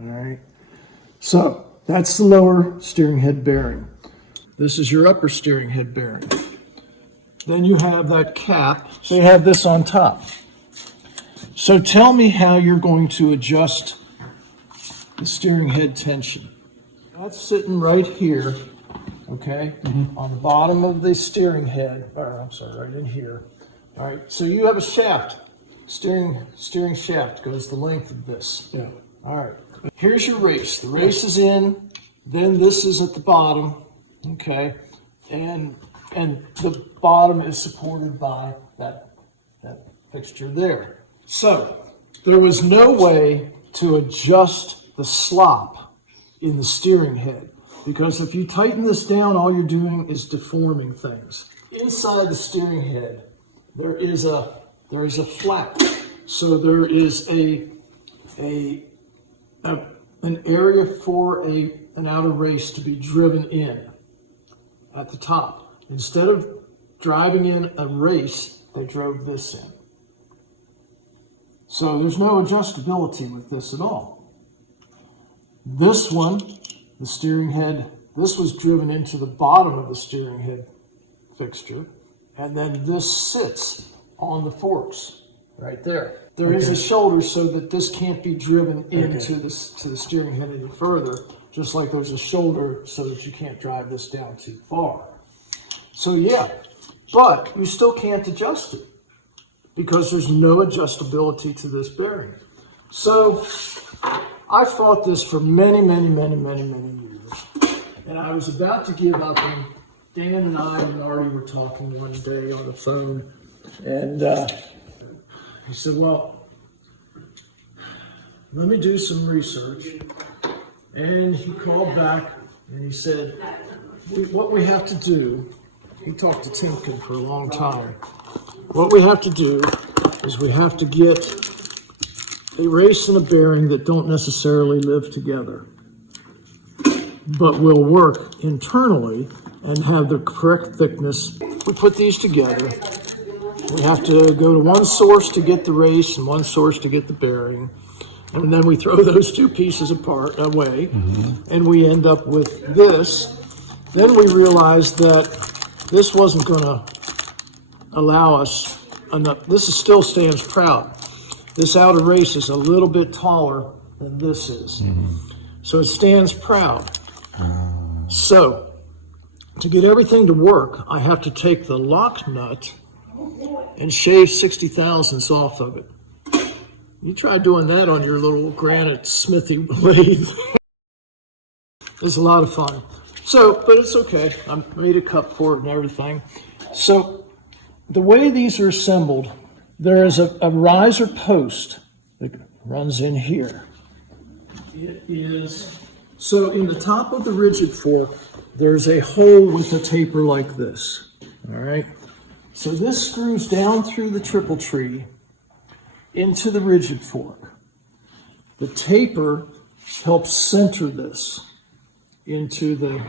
All right. So that's the lower steering head bearing. This is your upper steering head bearing. Then you have that cap. So you have this on top. So tell me how you're going to adjust the steering head tension. That's sitting right here, okay, on the bottom of the steering head, or I'm sorry, right in here. All right, so you have a shaft, steering shaft goes the length of this. Yeah. All right, here's your race. The race is in, then this is at the bottom, okay, and the bottom is supported by that fixture there. So there was no way to adjust the slop in the steering head, because if you tighten this down, all you're doing is deforming things. Inside the steering head, there is a flap. So there is an area for an outer race to be driven in at the top. Instead of driving in a race, they drove this in. So there's no adjustability with this at all. This one, the steering head, this was driven into the bottom of the steering head fixture, and then this sits on the forks right there. There is a shoulder so that this can't be driven into the steering head any further, just like there's a shoulder so that you can't drive this down too far. So yeah, but you still can't adjust it because there's no adjustability to this bearing. So I fought this for many years, and I was about to give up, and Dan and I and Artie were talking one day on the phone, and he said, well, let me do some research. And he called back and he said, what we have to do, he talked to Timken for a long time, what we have to do is we have to get a race and a bearing that don't necessarily live together, but will work internally and have the correct thickness. We put these together. We have to go to one source to get the race and one source to get the bearing. And then we throw those two pieces away, and we end up with this. Then we realized that this wasn't going to allow us enough. This still stands proud. This outer race is a little bit taller than this is. So it stands proud. So to get everything to work, I have to take the lock nut and shave 60 thousandths off of it. You try doing that on your little granite smithy lathe. It's a lot of fun. So, but it's okay. I made a cup for it and everything. So the way these are assembled, there is a riser post that runs in here. It is, so in the top of the rigid fork, there's a hole with a taper like this, all right? So this screws down through the triple tree into the rigid fork. The taper helps center this into the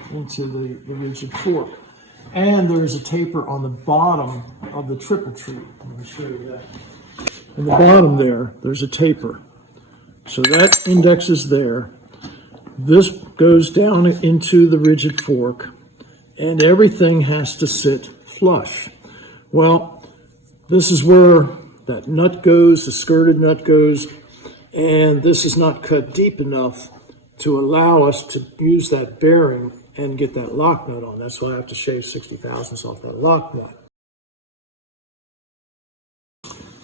rigid fork. And there is a taper on the bottom of the triple tree. Let me show you that. In the bottom there's a taper. So that index is there. This goes down into the rigid fork, and everything has to sit flush. Well, this is where that nut goes, the skirted nut goes, and this is not cut deep enough to allow us to use that bearing and get that lock nut on. That's why I have to shave 60 thousandths off that lock nut.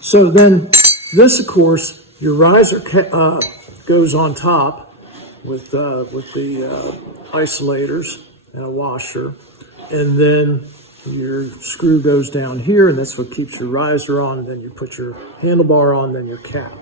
So then this, of course, your riser goes on top with the isolators and a washer, and then your screw goes down here, and that's what keeps your riser on, and then you put your handlebar on, then your cap.